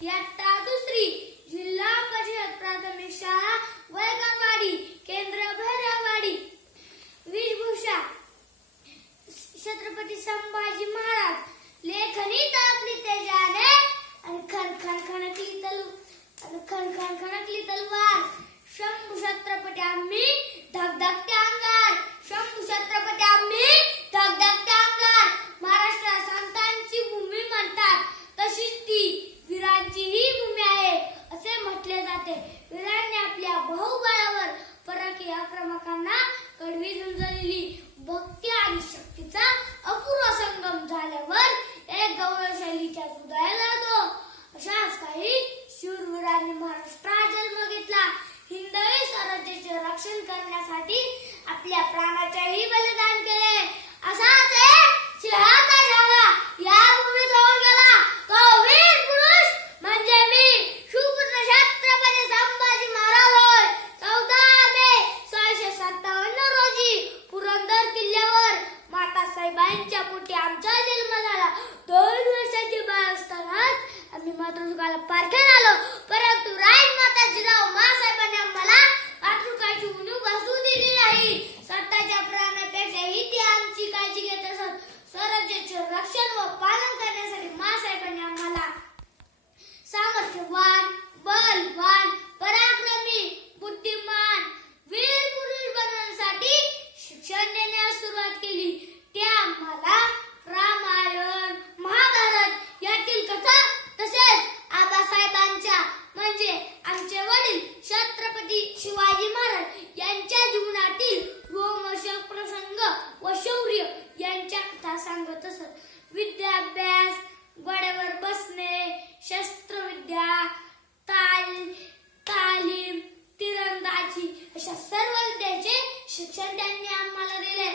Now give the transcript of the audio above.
इयत्ता दुसरी, जिल्हा परिषद प्राथमिक शाळा वैकरवाडी, केंद्र भैरवाडी. वेशभूषा छत्रपती संभाजी महाराज. लेखनी तळपली तेजाने आणि खणखणखणकली तलवार. शंभू छत्रपती आम्ही धगधगते अंगार. शंभू छत्रपती आम्ही धगधगते अंगार. महाराष्ट्र संतांची भूमी म्हणतात, तशीच ती वीरांचीही भूमी आहे असे म्हटले जाते. वीरांनी आपल्या बहुबळावर परकीय आक्रमकांना कडवी झुंजलेली. भक्ती आणि शक्तीचा अपूर्व संगम झाल्यावर एक गौरवशालीच्या उदयाला येतो. अशाच काही शूरवीरांनी महाराष्ट्रात जन्म घेतला. हिंदवी स्वराज्याचे रक्षण करण्यासाठी आपल्या प्राणाचेही बलिदान केले. असाच एक सिंहाचा जागा या भूमीत होऊन गेला. तो वीर पुरुष म्हणजे मी, सुपुत्र छत्रपती संभाजी महाराज होय. 14 मे 1657 रोजी पुरंदर किल्ल्यावर मातासाहेबांच्या पोटी आमचा जन्म झाला. 2 वर्षाची बाळ असतानाच आम्ही मातृकाला पारखेत आलो. परंतु राजमाता जिजाऊ मासाहेबांनी आम्हाला मातृकाची उणीव भासू दिली नाही. स्वतःच्या प्राणापेक्षाही ती आमची काळजी घेत असत. स्वराज्याचे रक्षण व पालन करण्यासाठी मासाहेबांनी आम्हाला सामर्थ्यवान, बलवान, पराक्रमी, बुद्धिमान, वीर पुरुष बनवण्यासाठी शिक्षण देण्यास सुरुवात केली. ते आम्हाला रामायण, महाभारत यातील कथा तसेच आबासाहेबांच्या म्हणजे आमचे वडील छत्रपती शिवाजी महाराज यांच्या जीवनातील रोमहर्षक प्रसंग व शौर्य यांच्या कथा सांगत असत. विद्याभ्यास, घोड्यावर बसणे, शस्त्रविद्या, तालीम, तिरंदाजी अशा सर्व विद्याचे शिक्षण त्यांनी आम्हाला दिले.